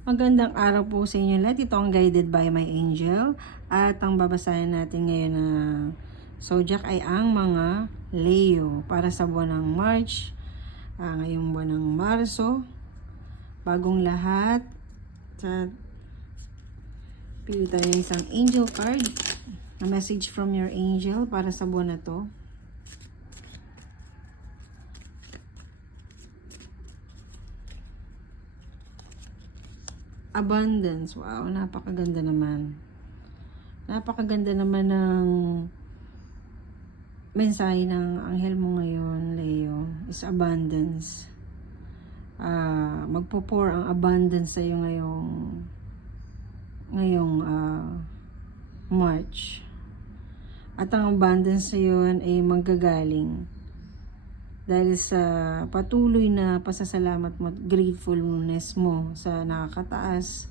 Magandang araw po sa inyo lahat. Ito ang Guided by My Angel. At ang babasahin natin ngayon na zodiac ay ang mga Leo para sa buwan ng March, ah, ngayong buwan ng Marso. Bagong lahat. Sa pili tayo ng isang angel card. A message from your angel para sa buwan na to. Abundance. Wow, napakaganda naman. Napakaganda naman ng mensahe ng anghel mo ngayon, Leo, is abundance. Ah, magpo-pour ang abundance sa iyo ngayong ngayong ah, March. At ang abundance sa iyo ay manggagaling dahil sa patuloy na pasasalamat mo at gratefulness mo sa nakakataas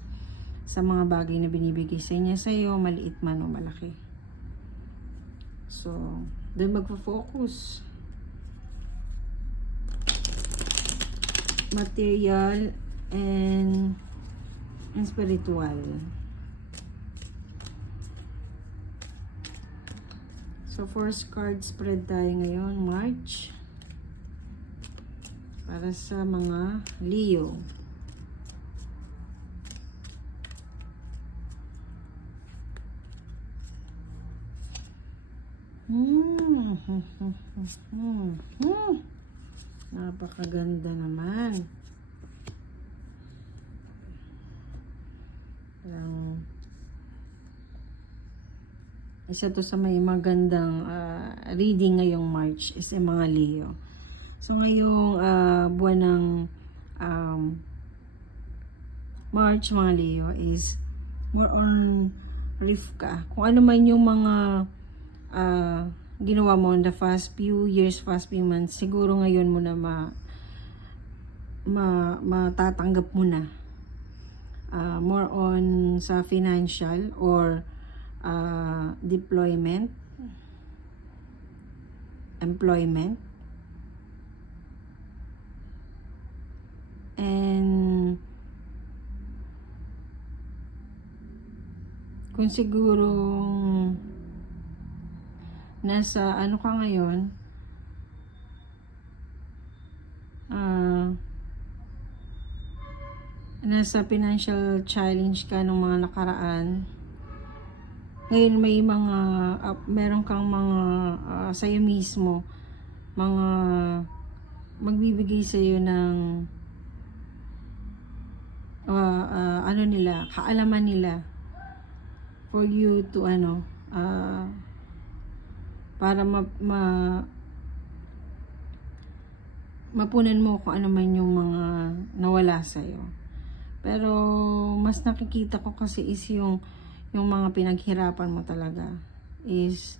sa mga bagay na binibigay sa niya sa iyo, maliit man o malaki. So, doon magpo-focus. Material and, and spiritual. So, first card spread tayo ngayon, March para sa mga Leo. Hmm. Hmm. Hmm. Napakaganda naman. Parang isa to sa may magandang ah, reading ngayong March is yung mga Leo. So ngayong ah, buwan ng um, March mga Leo is more on riff ka. Kung ano man yung mga ah, ginawa mo in the past few years, past few months, siguro ngayon mo na ma, ma matatanggap mo na. Ah, more on sa financial or ah, deployment, employment, And kung siguro nasa ano ka ngayon, ah nasa financial challenge ka ng mga nakaraan, ngayon may mga, ah, meron kang mga ah, sa'yo mismo, mga magbibigay sa'yo ng uh, uh, ano nila, kaalaman nila for you to ano, uh, para ma, ma mapunan mo kung ano man yung mga nawala sa'yo. Pero mas nakikita ko kasi is yung yung mga pinaghirapan mo talaga is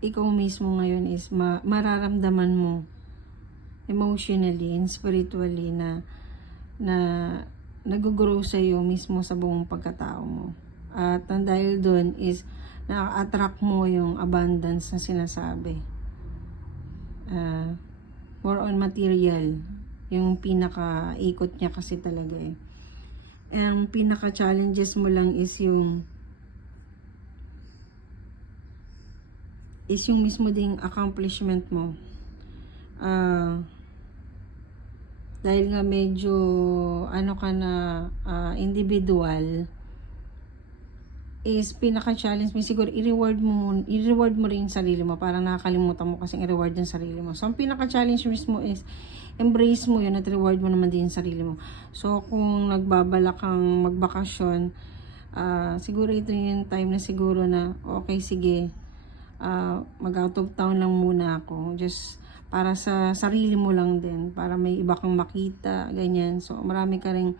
ikaw mismo ngayon is ma, mararamdaman mo emotionally and spiritually na na nag-grow sa iyo mismo sa buong pagkatao mo. At ang dahil doon is na-attract mo yung abundance na sinasabi. Ah, more on material. Yung pinaka-ikot niya kasi talaga eh. Ang pinaka-challenges mo lang is yung is yung mismo ding accomplishment mo. Ah, dahil nga medyo ano ka na ah, individual is pinaka-challenge mo siguro i-reward mo i-reward mo rin yung sarili mo. Parang nakakalimutan mo kasi i-reward yung sarili mo. So ang pinaka-challenge mismo is embrace mo yun at reward mo naman din yung sarili mo. So kung nagbabala kang magbakasyon ah, siguro ito yung time na siguro na okay sige ah, mag out of town lang muna ako. Just para sa sarili mo lang din para may iba kang makita ganyan. So marami ka ring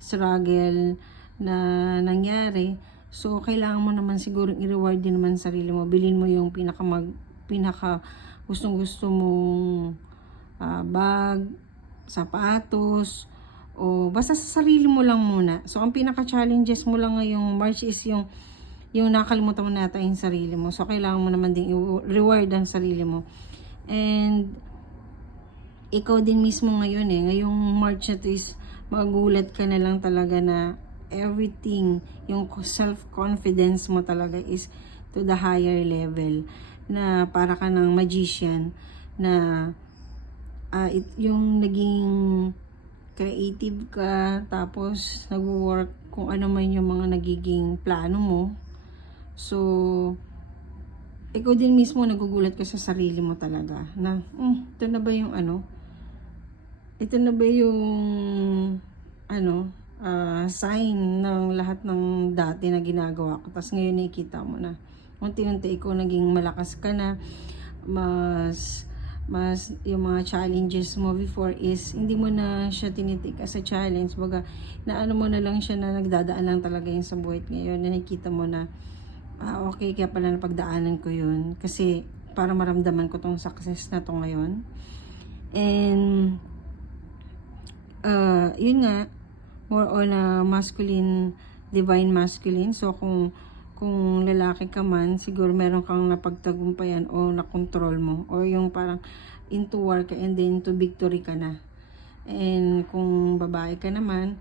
struggle na nangyari so kailangan mo naman siguro i-reward din naman sarili mo bilhin mo yung pinaka mag pinaka gustong gusto mong ah, bag sapatos o basta sa sarili mo lang muna so ang pinaka challenges mo lang ngayong March is yung yung nakalimutan mo natin yung sarili mo. So, kailangan mo naman din i-reward ang sarili mo. And, ikaw din mismo ngayon eh, ngayong March na is magulat ka na lang talaga na everything, yung self-confidence mo talaga is to the higher level. Na para ka ng magician na ah, it- yung naging creative ka tapos nag-work kung ano man yung mga nagiging plano mo. So ikaw din mismo nagugulat ka sa sarili mo talaga na "Hmm, ito na ba yung ano? Ito na ba yung ano ah, sign ng lahat ng dati na ginagawa ko. Tapos ngayon nakikita mo na unti-unti ikaw naging malakas ka na. Mas mas yung mga challenges mo before is hindi mo na siya tinitik as a challenge. Baga na ano mo na lang siya na nagdadaan lang talaga yun sa buhay ngayon. Na nakikita mo na ah, okay kaya pala napagdaanan ko yun. Kasi para maramdaman ko tong success na to ngayon. And uh, yun nga more on a masculine divine masculine. So kung kung lalaki ka man siguro meron kang napagtagumpayan o nakontrol mo. Or yung parang into war ka and then to victory ka na. And kung babae ka naman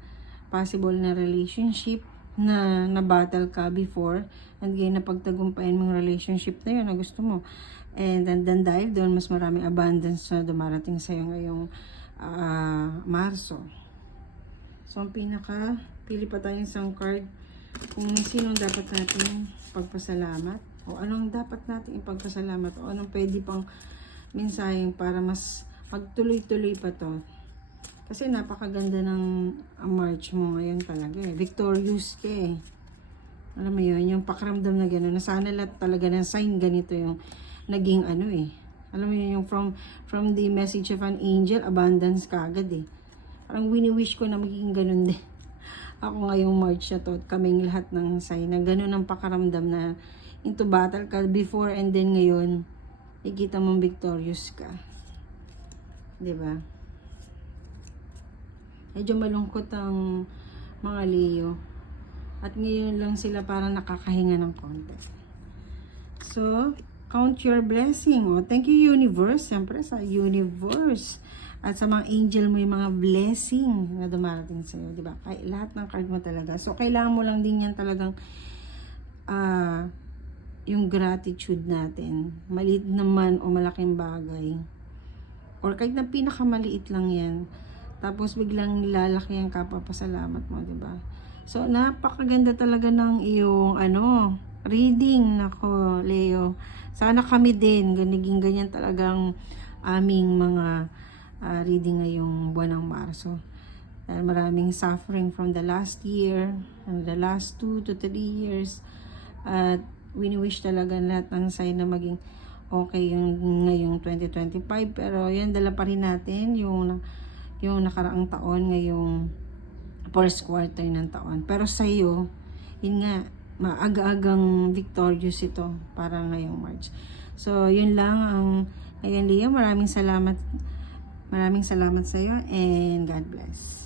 possible na relationship na na-battle ka before. And ngayon napagtagumpayan mong relationship na yun na gusto mo. And then, then dahil doon mas maraming abundance na dumarating sa'yo ngayong ah, Marso So, ang pinaka, pili pa tayong isang card kung sino ang dapat natin pagpasalamat o anong dapat natin ipagpasalamat o anong pwede pang mensaheng para mas magtuloy-tuloy pa to. Kasi napakaganda ng March mo ngayon talaga eh. Victorious ka eh. Alam mo yun, yung pakiramdam na gano'n, na sana lahat talaga ng sign ganito yung naging ano eh. Alam mo yun, yung from, from the message of an angel, abundance ka agad eh. Parang wini-wish ko na magiging ganun din. Ako ngayong March na to, kaming lahat ng sign na ganun ang pakaramdam na into battle ka before and then ngayon, ikita mong victorious ka. 'Di ba? Medyo malungkot ang mga Leo. At ngayon lang sila parang nakakahinga ng konti. So, count your blessing. Oh, thank you universe. Siyempre sa universe. At sa mga angel mo yung mga blessing na dumarating sa iyo, di ba? Kay lahat ng card mo talaga. So, kailangan mo lang din yan talagang ah yung gratitude natin. Maliit naman o malaking bagay. Or kahit na pinakamaliit lang yan. Tapos biglang nilalaki ang kapapasalamat mo, di ba? So, napakaganda talaga ng iyong, ano, reading. Nako, Leo. Sana kami din, ganiging ganyan talagang aming mga ah, reading ngayong buwan ng Marso. Dahil maraming suffering from the last year, and the last two to three years. At wini-wish talaga lahat ng sign na maging okay yung ngayong 2025. Pero yan, dala pa rin natin yung, yung nakaraang taon ngayong first quarter ng taon. Pero sa iyo, yun nga, maaga-agang victorious ito para ngayong March. So, yun lang ang ngayon Leo. Maraming salamat. Maraming salamat sa iyo and God bless.